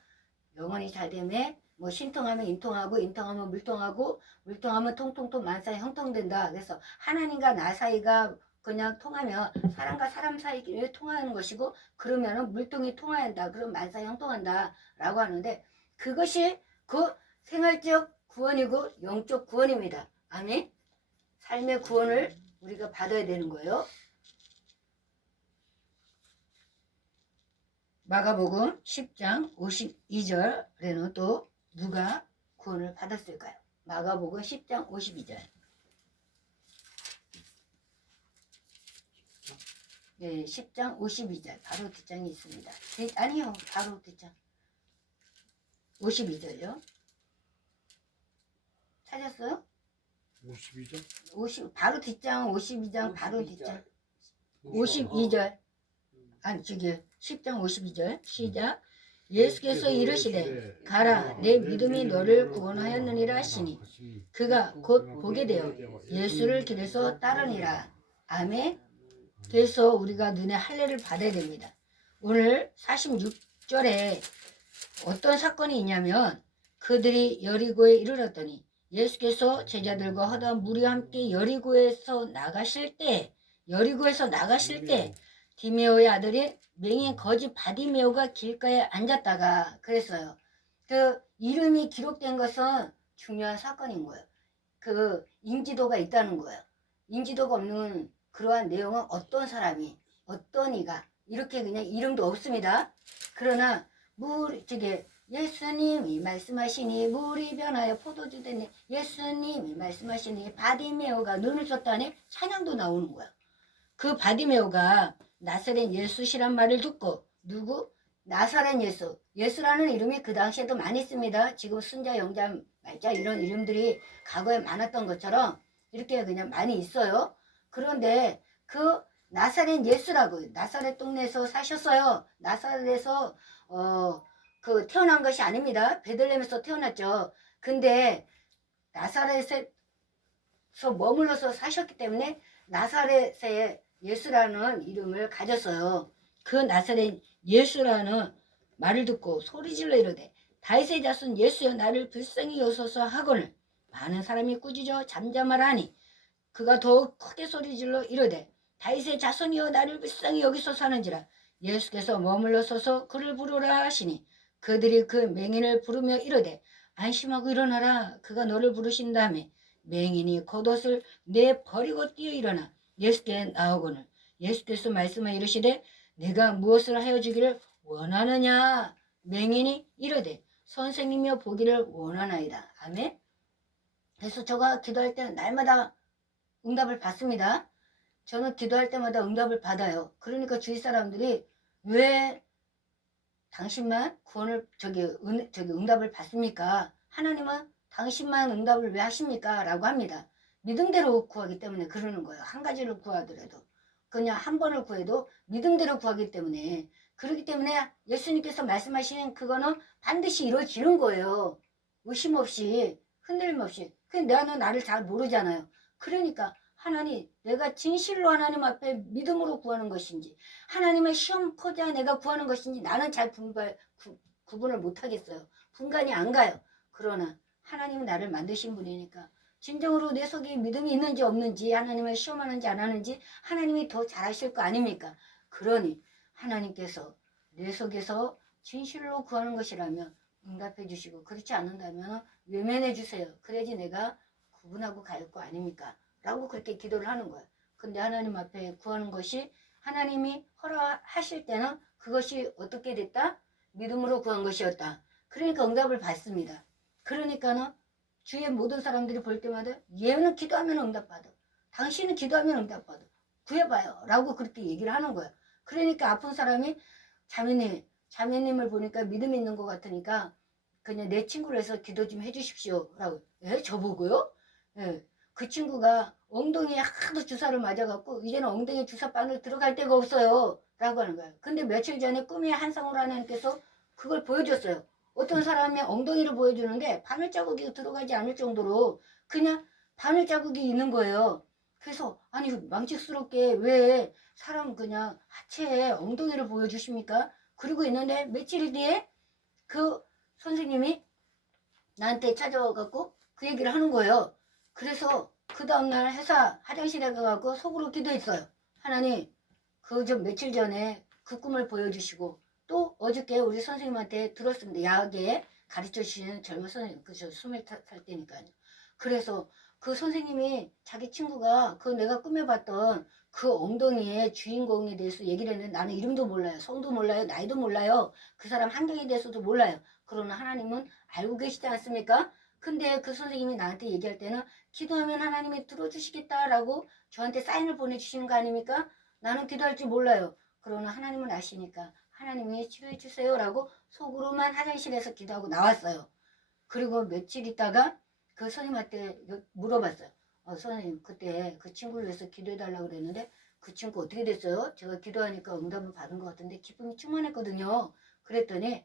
영혼이 잘 되면 뭐 신통하면 인통하고 인통하면 물통하고 물통하면 통통통 만사에 형통된다. 그래서 하나님과 나 사이가 그냥 통하면 사람과 사람 사이에 통하는 것이고 그러면은 물통이 통해야 한다. 그럼 만사에 형통한다 라고 하는데 그것이 그 생활적 구원이고 영적 구원입니다. 아멘. 삶의 구원을 우리가 받아야 되는 거예요. 마가복음 10장 52절에는 또 누가 구원을 받았을까요? 마가복음 10장 52절. 네, 10장 52절. 바로 뒷장이 있습니다. 아니요, 바로 뒷장. 52절요. 찾았어요? 52절? 바로 뒷장 52장 바로 뒷장. 52절. 아니 저기 10장 52절 시작. 예수께서 이르시되 가라 내 믿음이 너를 구원하였느니라 하시니 그가 곧 보게 되어 예수를 길에서 따르니라. 아멘. 그래서 우리가 눈에 할례를 받아야 됩니다. 오늘 46절에 어떤 사건이 있냐면 그들이 여리고에 이르렀더니 예수께서 제자들과 허다한 무리와 함께 여리고에서 나가실 때 디메오의 아들인 맹인 거지 바디메오가 길가에 앉았다가 그랬어요. 그 이름이 기록된 것은 중요한 사건인 거예요. 그 인지도가 있다는 거예요. 인지도가 없는 그러한 내용은 어떤 사람이 어떤 이가 이렇게 그냥 이름도 없습니다. 그러나 예수님이 말씀하시니 물이 변하여 포도주 되니 예수님이 말씀하시니 바디메오가 눈을 떴다니 찬양도 나오는 거야. 그 바디메오가 나사렛 예수시란 말을 듣고 누구? 나사렛 예수. 예수라는 이름이 그 당시에도 많이 있습니다. 지금 순자, 영자, 말자 이런 이름들이 과거에 많았던 것처럼 이렇게 그냥 많이 있어요. 그런데 그 나사렛 예수라고 나사렛 동네에서 사셨어요. 나사렛에서 그 태어난 것이 아닙니다. 베들레헴에서 태어났죠. 근데 나사렛에서 머물러서 사셨기 때문에 나사렛의 예수라는 이름을 가졌어요. 그 나사렛 예수라는 말을 듣고 소리질러 이르되 다윗의 자손 예수여 나를 불쌍히 여소서 하거늘 많은 사람이 꾸짖어 잠잠하라 하니 그가 더욱 크게 소리질러 이르되 다윗의 자손이여 나를 불쌍히 여기소서 하는지라. 예수께서 머물러 서서 그를 부르라 하시니 그들이 그 맹인을 부르며 이르되 안심하고 일어나라 그가 너를 부르신다며 맹인이 겉옷을 내버리고 뛰어 일어나 예수께 나오거늘 예수께서 말씀하여 이르시되 내가 무엇을 하여 주기를 원하느냐. 맹인이 이르되 선생님이여 보기를 원하나이다. 아멘. 그래서 제가 기도할 때는 날마다 응답을 받습니다. 저는 기도할 때마다 응답을 받아요. 그러니까 주위 사람들이 왜 당신만 구원을 응답을 받습니까? 하나님은 당신만 응답을 왜 하십니까? 라고 합니다. 믿음대로 구하기 때문에 그러는 거예요. 한 가지를 구하더라도 그냥 한 번을 구해도 믿음대로 구하기 때문에 그렇기 때문에 예수님께서 말씀하시는 그거는 반드시 이루어지는 거예요. 의심 없이 흔들림 없이. 근데 나를 잘 모르잖아요. 그러니까 하나님 내가 진실로 하나님 앞에 믿음으로 구하는 것인지 하나님의 시험코자 내가 구하는 것인지 나는 잘 구분을 못하겠어요. 분간이 안 가요. 그러나 하나님은 나를 만드신 분이니까 진정으로 내 속에 믿음이 있는지 없는지 하나님을 시험하는지 안 하는지 하나님이 더 잘 아실 거 아닙니까? 그러니 하나님께서 내 속에서 진실로 구하는 것이라면 응답해 주시고 그렇지 않는다면 외면해 주세요. 그래야지 내가 구분하고 갈 거 아닙니까? 라고 그렇게 기도를 하는 거예요. 근데 하나님 앞에 구하는 것이 하나님이 허락하실 때는 그것이 어떻게 됐다? 믿음으로 구한 것이었다. 그러니까 응답을 받습니다. 그러니까는 주위의 모든 사람들이 볼 때마다 얘는 기도하면 응답받아. 당신은 기도하면 응답받아. 구해봐요. 라고 그렇게 얘기를 하는 거야. 그러니까 아픈 사람이 자매님을 보니까 믿음 있는 것 같으니까 그냥 내 친구를 해서 기도 좀 해주십시오. 라고. 저보고요? 예. 그 친구가 엉덩이에 하도 주사를 맞아갖고 이제는 엉덩이 주사바늘 들어갈 데가 없어요. 라고 하는 거예요. 근데 며칠 전에 꿈에 한상우로 하나님께서 그걸 보여줬어요. 어떤 사람이 엉덩이를 보여주는데 바늘 자국이 들어가지 않을 정도로 그냥 바늘 자국이 있는 거예요. 그래서 아니 망측스럽게 왜 사람 그냥 하체에 엉덩이를 보여주십니까? 그리고 있는데 며칠 뒤에 그 선생님이 나한테 찾아와갖고 그 얘기를 하는 거예요. 그래서 그 다음날 회사 화장실에 가갖고 속으로 기도했어요. 하나님 그 좀 며칠 전에 그 꿈을 보여주시고 또 어저께 우리 선생님한테 들었습니다. 야학에 가르쳐 주시는 젊은 선생님, 그 저 20살 때니까요. 그래서 그 선생님이 자기 친구가 그 내가 꿈에 봤던 그 엉덩이의 주인공에 대해서 얘기를 했는데 나는 이름도 몰라요. 성도 몰라요. 나이도 몰라요. 그 사람 환경에 대해서도 몰라요. 그러나 하나님은 알고 계시지 않습니까? 근데 그 선생님이 나한테 얘기할 때는 기도하면 하나님이 들어주시겠다라고 저한테 사인을 보내주시는 거 아닙니까? 나는 기도할 줄 몰라요. 그러나 하나님은 아시니까 하나님이 치료해 주세요라고 속으로만 화장실에서 기도하고 나왔어요. 그리고 며칠 있다가 그 선생님한테 물어봤어요. 선생님 그때 그 친구를 위해서 기도해달라고 그랬는데 그 친구 어떻게 됐어요? 제가 기도하니까 응답을 받은 것 같은데 기쁨이 충만했거든요. 그랬더니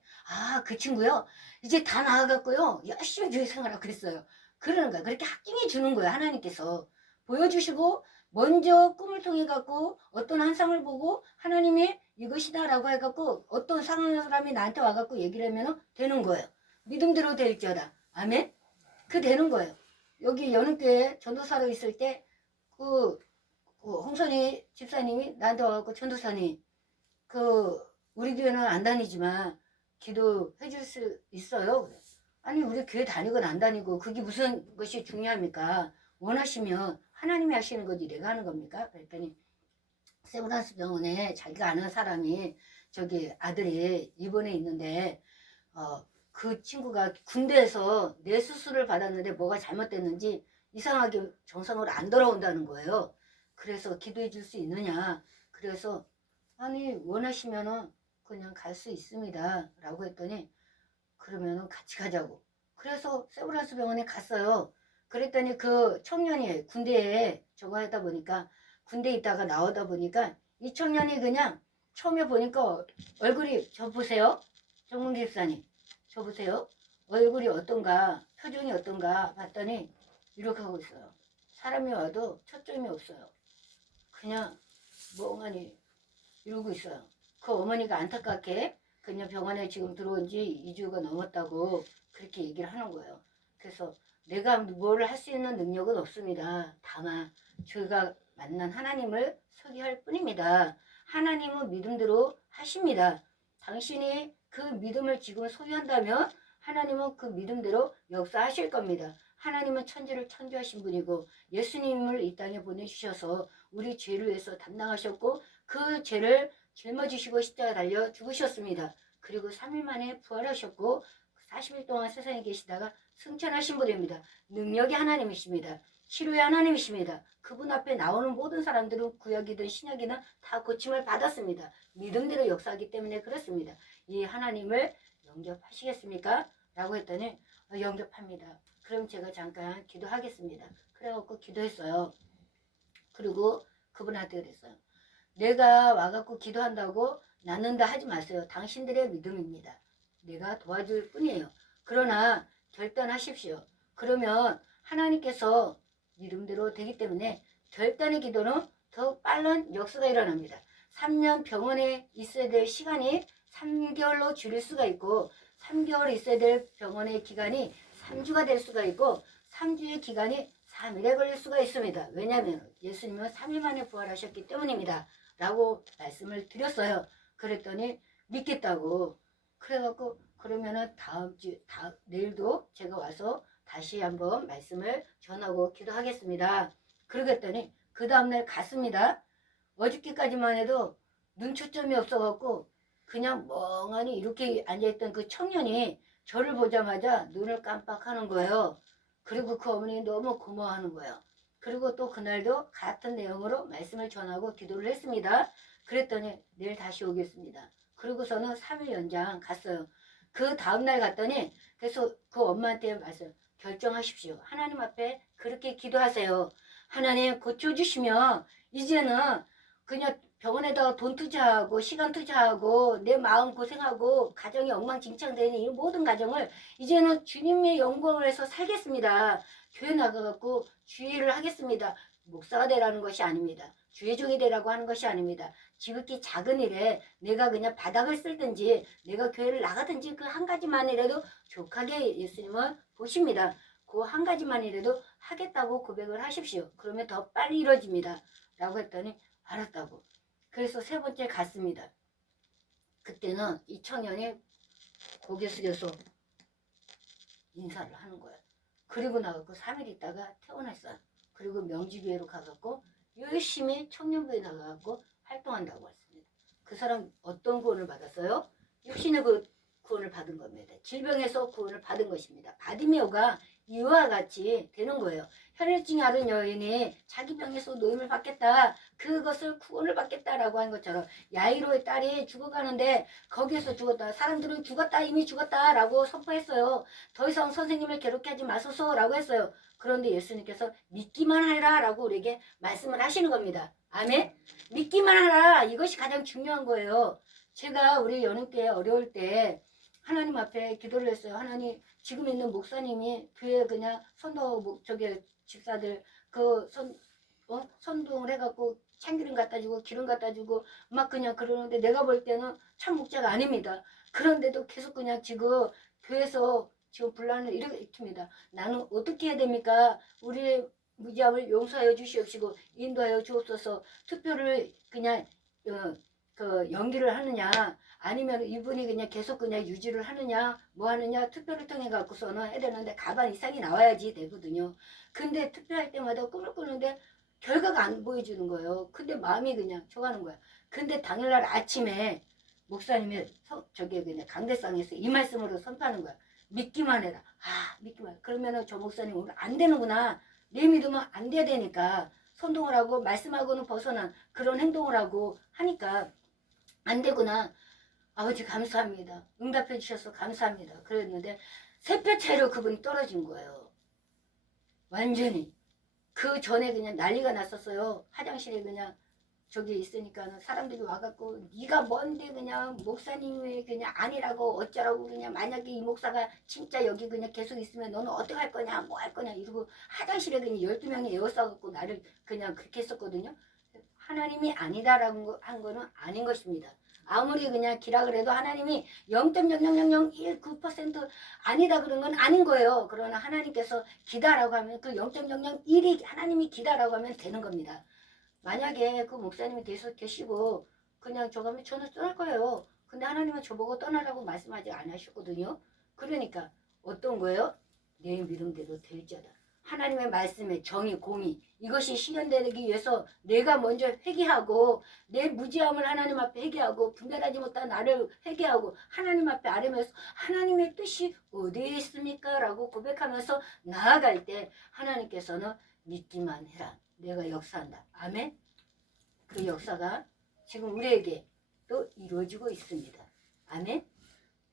그 친구요 이제 다 나아갔고요 열심히 교회 생활하고 그랬어요. 그러는 거야. 그렇게 합증해 주는 거야. 하나님께서 보여주시고 먼저 꿈을 통해 갖고 어떤 환상을 보고 하나님이 이것이다 라고 해갖고 어떤 상황의 사람이 나한테 와갖고 얘기를 하면 되는 거예요. 믿음대로 될지어다. 아멘. 그 되는 거예요. 여기 연흥교회 전도사로 있을 때 그 홍선희 집사님이 나한테 와갖고 전도사님 우리 교회는 안 다니지만 기도해 줄 수 있어요? 아니 우리 교회 다니건 안 다니고 그게 무슨 것이 중요합니까? 원하시면 하나님이 하시는 거지 내가 하는 겁니까? 그랬더니 세브란스 병원에 자기가 아는 사람이 저기 아들이 입원해 있는데 그 친구가 군대에서 뇌수술을 받았는데 뭐가 잘못됐는지 이상하게 정상으로 안 돌아온다는 거예요. 그래서 기도해 줄 수 있느냐. 그래서 아니 원하시면은 그냥 갈 수 있습니다 라고 했더니 그러면은 같이 가자고. 그래서 세브란스 병원에 갔어요. 그랬더니 그 청년이 군대에 저거 하다 보니까 군대에 있다가 나오다 보니까 이 청년이 그냥 처음에 보니까 얼굴이 저 보세요. 정문기 집사님 저 보세요. 얼굴이 어떤가 표정이 어떤가 봤더니 이렇게 하고 있어요. 사람이 와도 초점이 없어요. 그냥 멍하니 이러고 있어요. 그 어머니가 안타깝게 그냥 병원에 지금 들어온 지 2주가 넘었다고 그렇게 얘기를 하는 거예요. 그래서 내가 뭘 할 수 있는 능력은 없습니다. 다만 저희가 만난 하나님을 소개할 뿐입니다. 하나님은 믿음대로 하십니다. 당신이 그 믿음을 지금 소유한다면 하나님은 그 믿음대로 역사하실 겁니다. 하나님은 천지를 창조하신 분이고 예수님을 이 땅에 보내주셔서 우리 죄를 위해서 담당하셨고 그 죄를 짊어지시고 십자가에 달려 죽으셨습니다. 그리고 3일 만에 부활하셨고 40일 동안 세상에 계시다가 승천하신 분입니다. 능력이 하나님이십니다. 치료의 하나님이십니다. 그분 앞에 나오는 모든 사람들은 구약이든 신약이든 다 고침을 받았습니다. 믿음대로 역사하기 때문에 그렇습니다. 이 하나님을 영접하시겠습니까? 라고 했더니 영접합니다. 그럼 제가 잠깐 기도하겠습니다. 그래갖고 기도했어요. 그리고 그분한테 그랬어요. 내가 와갖고 기도한다고 낳는다 하지 마세요. 당신들의 믿음입니다. 내가 도와줄 뿐이에요. 그러나 결단하십시오. 그러면 하나님께서 믿음대로 되기 때문에 결단의 기도는 더 빠른 역사가 일어납니다. 3년 병원에 있어야 될 시간이 3개월로 줄일 수가 있고 3개월 있어야 될 병원의 기간이 3주가 될 수가 있고 3주의 기간이 3일에 걸릴 수가 있습니다. 왜냐하면 예수님은 3일 만에 부활하셨기 때문입니다. 라고 말씀을 드렸어요. 그랬더니 믿겠다고. 그래갖고 그러면은 내일도 제가 와서 다시 한번 말씀을 전하고 기도하겠습니다. 그러겠더니 그 다음날 갔습니다. 어저께까지만 해도 눈초점이 없어갖고 그냥 멍하니 이렇게 앉아있던 그 청년이 저를 보자마자 눈을 깜빡하는 거예요. 그리고 그 어머니 너무 고마워하는 거예요. 그리고 또 그날도 같은 내용으로 말씀을 전하고 기도를 했습니다. 그랬더니 내일 다시 오겠습니다. 그러고서는 3일 연장 갔어요. 그 다음날 갔더니 그래서 그 엄마한테 말씀 결정하십시오. 하나님 앞에 그렇게 기도하세요. 하나님 고쳐주시면 이제는 그냥 병원에다가 돈 투자하고 시간 투자하고 내 마음 고생하고 가정이 엉망진창되는 이 모든 가정을 이제는 주님의 영광을 해서 살겠습니다. 교회 나가갖고 주의를 하겠습니다. 목사가 되라는 것이 아닙니다. 주의 종이 되라고 하는 것이 아닙니다. 지극히 작은 일에 내가 그냥 바닥을 쓸든지 내가 교회를 나가든지 그 한 가지만이라도 족하게 예수님은 보십니다. 그 한 가지만이라도 하겠다고 고백을 하십시오. 그러면 더 빨리 이루어집니다. 라고 했더니 알았다고. 그래서 세 번째 갔습니다. 그때는 이 청년이 고개 숙여서 인사를 하는 거예요. 그리고 나가고 3일 있다가 퇴원했어요. 그리고 명지교회로 가갖고 열심히 청년부에 나가갖고 활동한다고 했습니다. 그 사람 어떤 구원을 받았어요? 육신의 구원을 받은 겁니다. 질병에서 구원을 받은 것입니다. 바디메오가 이와 같이 되는 거예요. 혈혈증이 앓은 여인이 자기 병에서 노임을 받겠다. 그것을 구원을 받겠다라고 한 것처럼 야이로의 딸이 죽어가는데 거기에서 죽었다. 사람들은 죽었다 이미 죽었다라고 선포했어요. 더 이상 선생님을 괴롭게 하지 마소서라고 했어요. 그런데 예수님께서 믿기만 하라 라고 우리에게 말씀을 하시는 겁니다. 아멘? 믿기만 하라. 이것이 가장 중요한 거예요. 제가 우리 연합교회 어려울 때 하나님 앞에 기도를 했어요. 하나님 지금 있는 목사님이 교회 그냥 집사들 선동을 해갖고 참기름 갖다 주고 기름 갖다 주고 막 그냥 그러는데 내가 볼 때는 참 목자가 아닙니다. 그런데도 계속 그냥 지금 교회에서 지금 분란을 일으킵니다. 나는 어떻게 해야 됩니까? 우리 무지함을 용서하여 주시옵시고 인도하여 주옵소서. 투표를 그냥 연기를 하느냐 아니면 이분이 그냥 계속 그냥 유지를 하느냐 뭐 하느냐 투표를 통해 갖고서는 해야 되는데 가반 이상이 나와야지 되거든요. 근데 투표할 때마다 꿈을 꾸는데 결과가 안 보여주는 거예요. 근데 마음이 그냥 좋아하는 거야. 근데 당일날 아침에 목사님이 저기 그냥 강대상에서 이 말씀으로 선포하는 거야. 믿기만 해라. 믿기만 해. 그러면은 저 목사님 오늘 안 되는구나. 내 믿으면 안 돼야 되니까 선동을 하고 말씀하고는 벗어난 그런 행동을 하고 하니까 안 되구나. 아버지 감사합니다. 응답해 주셔서 감사합니다. 그랬는데 세 표 차이로 그분이 떨어진 거예요. 완전히. 그 전에 그냥 난리가 났었어요. 화장실에 그냥 저기 있으니까 사람들이 와갖고 네가 뭔데 그냥 목사님이 그냥 아니라고 어쩌라고 그냥 만약에 이 목사가 진짜 여기 그냥 계속 있으면 너는 어떻게 할 거냐 뭐 할 거냐 이러고 화장실에 그냥 12명이 에워싸갖고 나를 그냥 그렇게 했었거든요. 하나님이 아니다라고 한 거는 아닌 것입니다. 아무리 그냥 기라 그래도 하나님이 0.00001% 아니다 그런 건 아닌 거예요. 그러나 하나님께서 기다라고 하면 그 0.001이 하나님이 기다라고 하면 되는 겁니다. 만약에 그 목사님이 계속 계시고 그냥 저가면 저는 떠날 거예요. 근데 하나님은 저보고 떠나라고 말씀하지 않으셨거든요. 그러니까 어떤 거예요? 내 믿음대로 될지어다. 하나님의 말씀에 정의, 공의 이것이 실현되기 위해서 내가 먼저 회개하고 내 무지함을 하나님 앞에 회개하고 분별하지 못한 나를 회개하고 하나님 앞에 아뢰면서 하나님의 뜻이 어디에 있습니까? 라고 고백하면서 나아갈 때 하나님께서는 믿기만 해라. 내가 역사한다. 아멘. 그 역사가 지금 우리에게 또 이루어지고 있습니다. 아멘.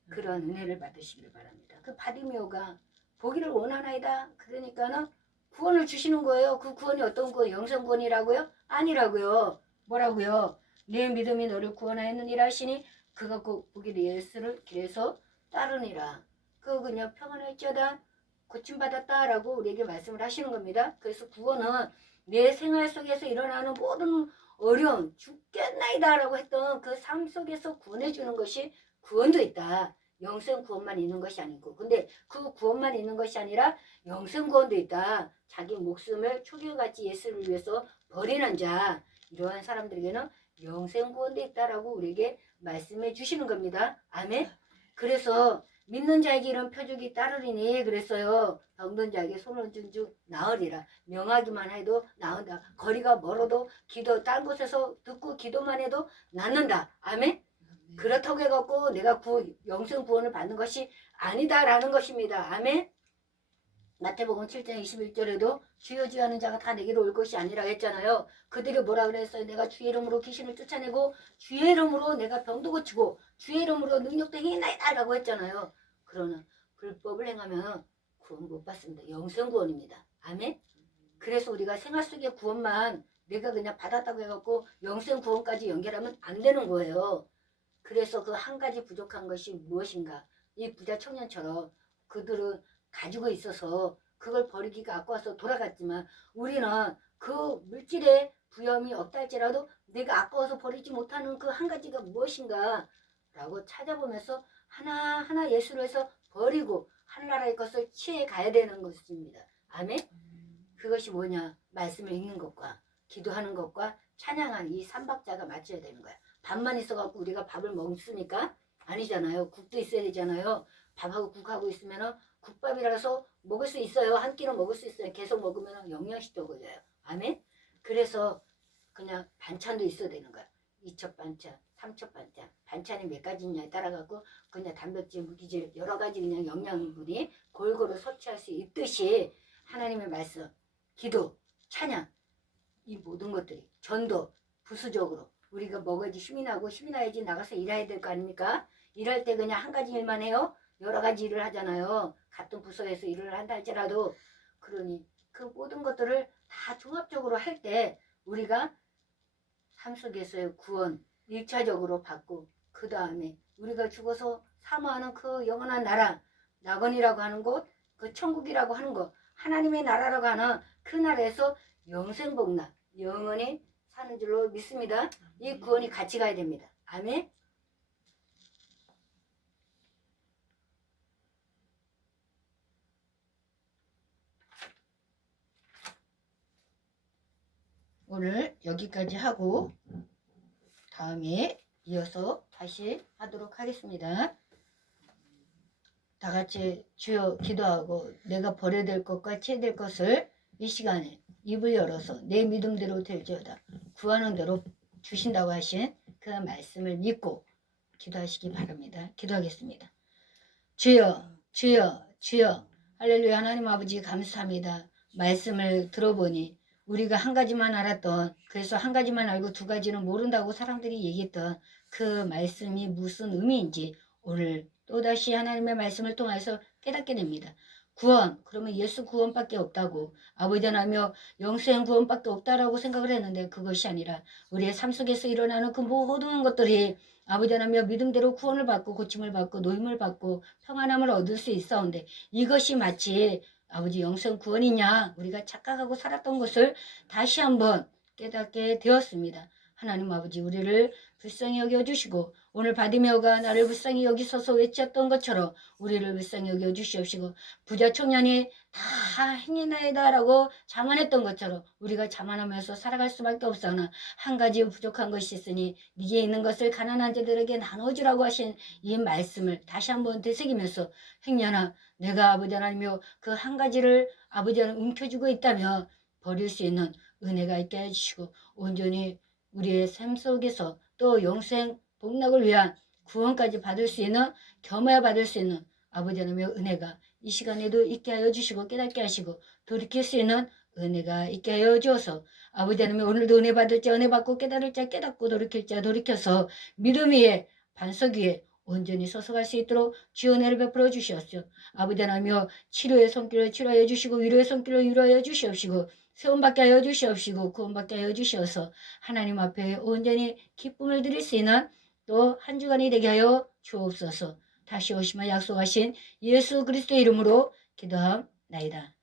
그런 은혜를 받으시길 바랍니다. 그 바디메오가 보기를 원하나이다. 그러니까는 구원을 주시는 거예요. 그 구원이 어떤 구원? 영생 구원이라고요? 아니라고요. 뭐라고요? 내 믿음이 너를 구원하였느니라 하시니 그가 보기를 예수를 길에서 따르니라. 그 그냥 평안할지어다 고침받았다라고 우리에게 말씀을 하시는 겁니다. 그래서 구원은 내 생활 속에서 일어나는 모든 어려움, 죽겠나이다 라고 했던 그 삶 속에서 구원해 주는 것이 구원도 있다. 영생 구원만 있는 것이 아니고 근데 그 구원만 있는 것이 아니라 영생 구원도 있다. 자기 목숨을 초기같이 예수를 위해서 버리는 자 이러한 사람들에게는 영생 구원도 있다라고 우리에게 말씀해 주시는 겁니다. 아멘. 그래서 믿는 자에게 이런 표적이 따르리니 그랬어요. 병든 자에게 손을 준주 나으리라. 명하기만 해도 나은다. 거리가 멀어도 기도 딴 곳에서 듣고 기도만 해도 낫는다. 아멘. 그렇다고 해갖고 내가 영생 구원을 받는 것이 아니다라는 것입니다. 아멘. 마태복음 7장 21절에도 주여 주여 하는 자가 다 내게로 올 것이 아니라 했잖아요. 그들이 뭐라 그랬어요? 내가 주의 이름으로 귀신을 쫓아내고 주의 이름으로 내가 병도 고치고 주의 이름으로 능력도 행했나이다 라고 했잖아요. 그러나 불법을 행하면 구원 못 받습니다. 영생 구원입니다. 아멘. 그래서 우리가 생활 속의 구원만 내가 그냥 받았다고 해갖고 영생 구원까지 연결하면 안 되는 거예요. 그래서 그 한 가지 부족한 것이 무엇인가? 이 부자 청년처럼 그들은 가지고 있어서 그걸 버리기가 아까워서 돌아갔지만 우리는 그 물질의 부여함이 없다 할지라도 내가 아까워서 버리지 못하는 그 한 가지가 무엇인가 라고 찾아보면서 하나하나 예수를 해서 버리고 하늘나라의 것을 취해 가야 되는 것입니다. 아멘. 그것이 뭐냐? 말씀을 읽는 것과 기도하는 것과 찬양하는 이 삼박자가 맞춰야 되는 거야. 밥만 있어갖고 우리가 밥을 먹습니까? 아니잖아요. 국도 있어야 되잖아요. 밥하고 국하고 있으면은 국밥이라서 먹을 수 있어요. 한 끼는 먹을 수 있어요. 계속 먹으면 영양식도 걸려요. 아멘. 그래서 그냥 반찬도 있어야 되는 거야. 2첩 반찬, 3첩 반찬. 반찬이 몇 가지 있냐에 따라 갖고 그냥 단백질, 무기질 여러 가지 그냥 영양분이 골고루 섭취할 수 있듯이 하나님의 말씀, 기도, 찬양 이 모든 것들이 전도 부수적으로 우리가 먹어야지 힘이 나고 힘이 나야지 나가서 일해야 될 거 아닙니까? 일할 때 그냥 한 가지 일만 해요? 여러 가지 일을 하잖아요. 같은 부서에서 일을 한다 할지라도 그러니 그 모든 것들을 다 종합적으로 할 때 우리가 삶 속에서의 구원 1차적으로 받고 그 다음에 우리가 죽어서 사모하는 그 영원한 나라 낙원이라고 하는 곳 그 천국이라고 하는 곳 하나님의 나라라고 하는 그 나라에서 영생복락 영원히 사는 줄로 믿습니다. 이 구원이 같이 가야 됩니다. 아멘. 오늘 여기까지 하고 다음에 이어서 다시 하도록 하겠습니다. 다 같이 주여 기도하고 내가 버려야 될 것과 채야 될 것을 이 시간에 입을 열어서 내 믿음대로 될지어다 구하는 대로 주신다고 하신 그 말씀을 믿고 기도하시기 바랍니다. 기도하겠습니다. 주여, 주여, 주여. 할렐루야. 하나님 아버지 감사합니다. 말씀을 들어보니 우리가 한 가지만 알았던, 그래서 한 가지만 알고 두 가지는 모른다고 사람들이 얘기했던 그 말씀이 무슨 의미인지 오늘 또다시 하나님의 말씀을 통해서 깨닫게 됩니다. 구원, 그러면 예수 구원밖에 없다고, 아버지 하나며 영생 구원밖에 없다라고 생각을 했는데 그것이 아니라 우리의 삶 속에서 일어나는 그 모든 것들이 아버지 하나며 믿음대로 구원을 받고 고침을 받고 노임을 받고 평안함을 얻을 수 있었는데, 이것이 마치 아버지 영생 구원이냐 우리가 착각하고 살았던 것을 다시 한번 깨닫게 되었습니다. 하나님 아버지, 우리를 불쌍히 여겨주시고 오늘 바디메오가 나를 불쌍히 여기소서 외쳤던 것처럼 우리를 불쌍히 여겨주시옵시고, 부자 청년이 다 행위나이다 라고 자만했던 것처럼 우리가 자만하면서 살아갈 수밖에 없으나 한 가지 부족한 것이 있으니 네게 있는 것을 가난한 자들에게 나눠주라고 하신 이 말씀을 다시 한번 되새기면서, 행여나 내가 아버지 하나님이여 그 한 가지를 아버지 하나님 움켜쥐고 있다면 버릴 수 있는 은혜가 있게 해주시고, 온전히 우리의 삶 속에서 또 영생 복락을 위한 구원까지 받을 수 있는, 겸해야 받을 수 있는 아버지 하나님의 은혜가 이 시간에도 있게 하여 주시고 깨닫게 하시고 돌이킬 수 있는 은혜가 있게 하여 주어서, 아버지 하나님 오늘도 은혜 받을 자 은혜 받고 깨달을 자 깨닫고 돌이킬 자 돌이켜서 믿음 위에 반석 위에 온전히 서서갈 수 있도록 주의 은혜를 베풀어 주시옵소서. 아버지 하나님여 치료의 손길을 치료하여 주시고 위로의 손길을 위로하여 주시옵시고 세움받게 하여 주시옵시고 구원받게 하여 주시어서 하나님 앞에 온전히 기쁨을 드릴 수 있는 또 한 주간이 되게 하여 주옵소서. 다시 오시면 약속하신 예수 그리스도의 이름으로 기도합나이다.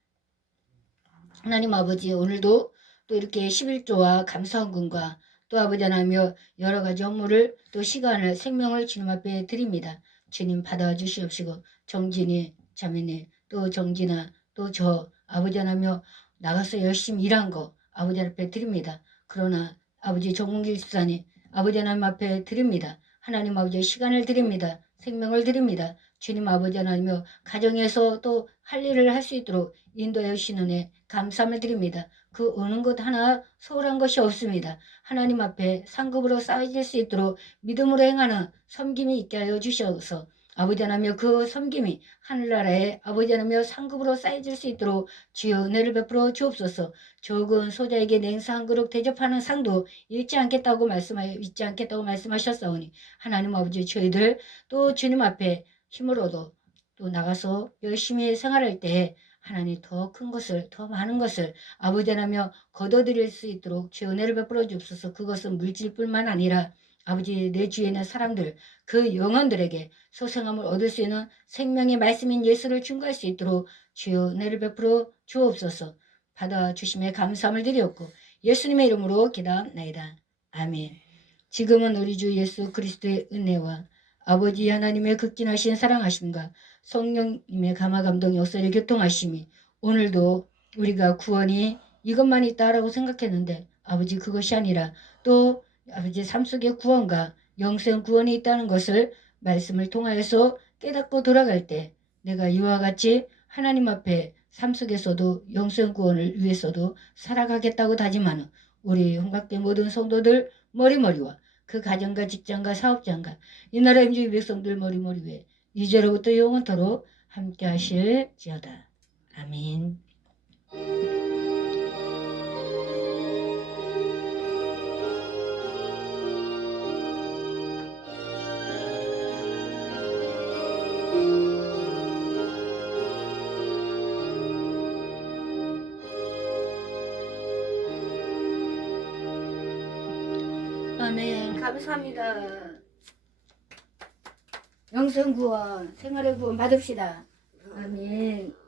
하나님 아버지, 오늘도 또 이렇게 11조와 감사헌금과 또 아버지 하나님여 여러 가지 업무를 또 시간을 생명을 주님 앞에 드립니다. 주님 받아주시옵시고 정진이 자매님 또 정진아 또 저 아버지 하나님여 나가서 열심히 일한 거 아버지 앞에 드립니다. 그러나 아버지 정문길 집사님 아버지 하나님 앞에 드립니다. 하나님 아버지 시간을 드립니다. 생명을 드립니다. 주님 아버지 하나님여 가정에서 또 할 일을 할 수 있도록 인도해 주시는 애 감사함을 드립니다. 그 어느 것 하나 소홀한 것이 없습니다. 하나님 앞에 상급으로 쌓여질 수 있도록 믿음으로 행하는 섬김이 있게 하여 주셔서 아버지 하나며 그 섬김이 하늘나라에 아버지 하나며 상급으로 쌓여질 수 있도록 주여 은혜를 베풀어 주옵소서. 적은 소자에게 냉수 한 그릇 대접하는 상도 잊지 않겠다고 말씀하셨사오니 하나님 아버지 저희들 또 주님 앞에 힘을 얻어 또 나가서 열심히 생활할 때 하나님 더 큰 것을 더 많은 것을 아버지 하나며 거둬들일 수 있도록 주의 은혜를 베풀어 주옵소서. 그것은 물질뿐만 아니라 아버지 내 주위에 있는 사람들 그 영혼들에게 소생함을 얻을 수 있는 생명의 말씀인 예수를 증거할 수 있도록 주의 은혜를 베풀어 주옵소서. 받아주심에 감사함을 드리옵고 예수님의 이름으로 기도합나이다. 아멘. 지금은 우리 주 예수 그리스도의 은혜와 아버지 하나님의 극진하신 사랑하심과 성령님의 감화감동 역사를 교통하심이 오늘도 우리가 구원이 이것만 있다라고 생각했는데 아버지 그것이 아니라 또 아버지 삶 속에 구원과 영생 구원이 있다는 것을 말씀을 통하여서 깨닫고 돌아갈 때 내가 이와 같이 하나님 앞에 삶 속에서도 영생 구원을 위해서도 살아가겠다고 다짐하는 우리 홍각된 모든 성도들 머리머리와 그 가정과 직장과 사업장과 이 나라 임주의 백성들 머리머리 위에 이제로부터 영원토록 함께 하실지어다. 아멘. 아멘. 감사합니다. 영생구원, 생활의 구원 받읍시다. 아멘.